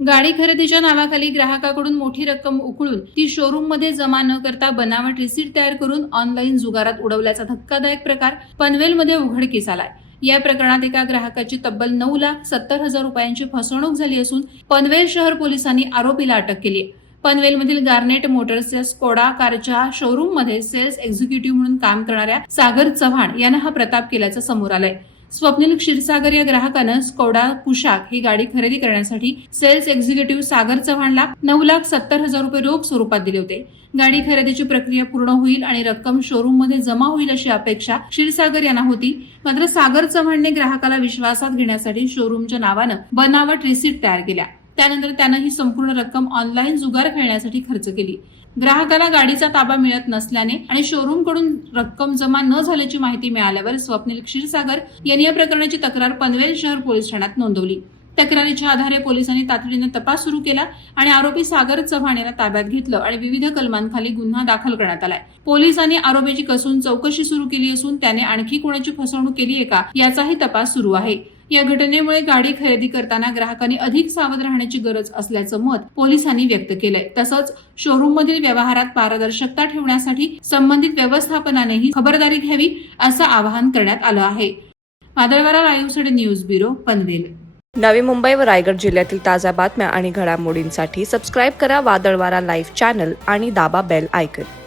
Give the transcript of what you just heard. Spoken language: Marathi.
गाडी खरेदीच्या नावाखाली ग्राहकाकडून मोठी रक्कम उकळून ती शोरूम मध्ये जमा न करता बनावट रिसीट तयार करून ऑनलाईन जुगारात उडवल्याचा धक्कादायक प्रकार पनवेलमध्ये उघडकीस आलाय। या प्रकरणात एका ग्राहकाची तब्बल 9,70,000 रुपयांची फसवणूक झाली असून पनवेल शहर पोलिसांनी आरोपीला अटक केली आहे। पनवेलमधील गार्नेट मोटर्सच्या स्कोडा कारच्या शोरूम मध्ये सेल्स एक्झिक्युटिव्ह म्हणून काम करणाऱ्या सागर चव्हाण यांना हा प्रताप केल्याचं समोर आलंय। स्वप्नील क्षीरसागर या ग्राहकानं स्कोडा कुशाक ही गाडी खरेदी करण्यासाठी सेल्स एक्झिक्युटिव्ह सागर चव्हाणला 9,70,000 रुपये रोख स्वरूपात दिले होते। गाडी खरेदीची प्रक्रिया पूर्ण होईल आणि रक्कम शोरूम मध्ये जमा होईल अशी अपेक्षा क्षीरसागर यांना होती। मात्र सागर चव्हाणने ग्राहकाला विश्वासात घेण्यासाठी शोरूमच्या नावानं बनावट रिसीट तयार केल्या। त्यानंतर त्यानं ही संपूर्ण रक्कम ऑनलाईन जुगार खेळण्यासाठी खर्च केली। ग्राहकाला गाडीचा ताबा मिळत नसल्याने आणि शोरूम कडून रक्कम जमा न झाल्याची माहिती मिळाल्यावर स्वप्नील क्षीरसागर यांनी या प्रकरणाची तक्रार पनवेल शहर पोलीस ठाण्यात नोंदवली। तक्रारीच्या आधारे पोलिसांनी तातडीने तपास सुरू केला आणि आरोपी सागर चव्हाण यांना ताब्यात घेतलं आणि विविध कलमांखाली गुन्हा दाखल करण्यात आलाय। पोलिसांनी आरोपीची कसून चौकशी सुरू केली असून त्याने आणखी कोणाची फसवणूक केली आहे का याचाही तपास सुरू आहे। या घटनेमुळे गाडी खरेदी करताना ग्राहकांनी अधिक सावध राहण्याची गरज असल्याचं मत पोलिसांनी व्यक्त केलंय। तसंच शोरूम मधील व्यवहारात पारदर्शकता ठेवण्यासाठी संबंधित व्यवस्थापनानेही खबरदारी घ्यावी असं आवाहन करण्यात आलं आहे। वादळवारा लाईव्हसाठी न्यूज ब्युरो पनवेल। नवी मुंबई व रायगड जिल्ह्यातील ताज्या बातम्या आणि घडामोडींसाठी सबस्क्राईब करा वादळवारा लाईव्ह चॅनल आणि दाबा बेल आयकॉन।